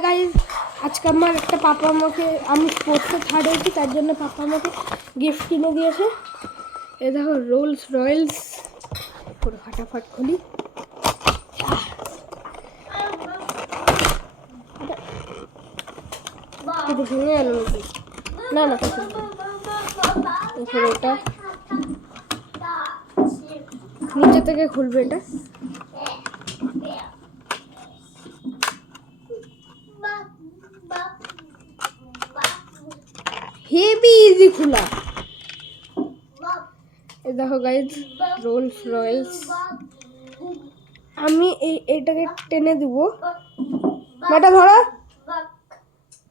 Guys আজকে আমার একটা পাপা আমাকে আমি স্পোর্টসে থার্ড হয়েছি তার জন্য পাপা আমাকে গিফট কিনে দিয়েছে। এই দেখো রোলস রয়েলস পুরো ফাটাফাট খুলি। এটা ভেঙে গেল নাকি? না না এখানে এটা নিচে থেকে খুলবে এটা। হেভি ইজি খোলা। এই দেখো গাইজ রোলস রয়েলস। আমি এইটাকে টেনে দিব। মাটা ধরো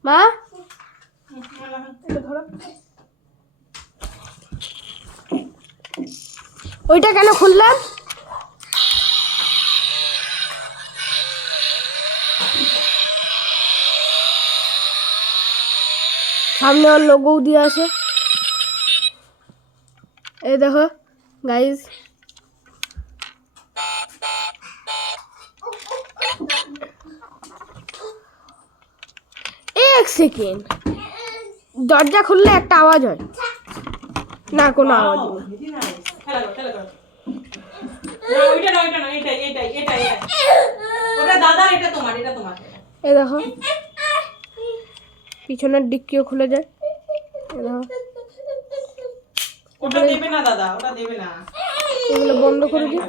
মা, ধরো। ওইটা কেন খুললাম? সামনে ওর লোগো দিয়ে আছে। এই দেখো গাইজ এক সেকেন্ড, দরজা খুললে একটা আওয়াজ হয় না? কোনো আওয়াজ নেই। এই দেখো পিছনের ডিক্কিও খুলে যায়। ওটা দেবে না দাদা, ওটা দেবে না, এগুলো বন্ধ করে দিই।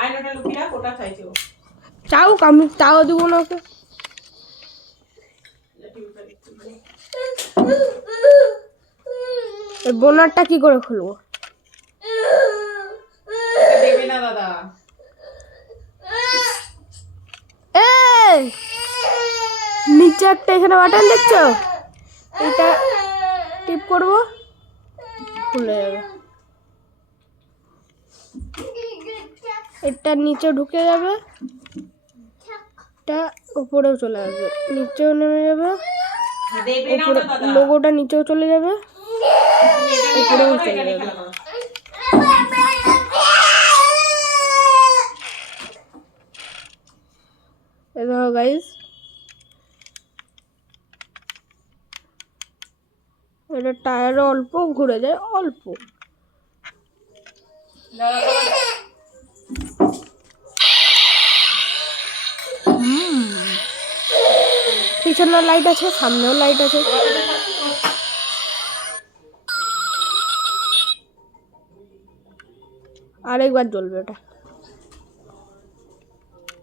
আয়নাটা লুকিয়ে রাখ, ওটা চাইছে ও। চাও আমি চাও দিব না ওকে। এই বোনারটা কি করে খুলবো? দেবে না দাদা। এই নিচে একটা এখানে বাটন দেখছো, এটা টিপ করব, খুলে যাবে। এটা নিচে ঢুকে যাবে, এটা উপরেও চলে যাবে, নিচেও নেমে যাবে, উপরে লোগোটা নিচেও চলে যাবে, উপরেও চলে যাবে। এই দেখো গাইস এটা টায়ারও অল্প ঘুরে যায়, অল্প। পিছনেও লাইট আছে, সামনেও লাইট আছে। আরেকবার জ্বলবে এটা।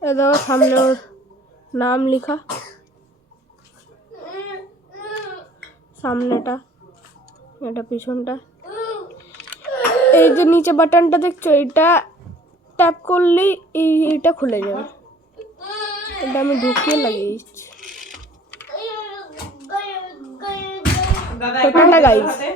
এই দেখো সামনে ওর নাম লেখা, সামনেটা, এটা পিছনটা। এই যে নিচে বাটনটা দেখছো, এটা ট্যাপ করলেই এইটা খুলে যাবে। এটা আমি ঢুকিয়ে লাগিয়ে দিচ্ছি। Tata guys.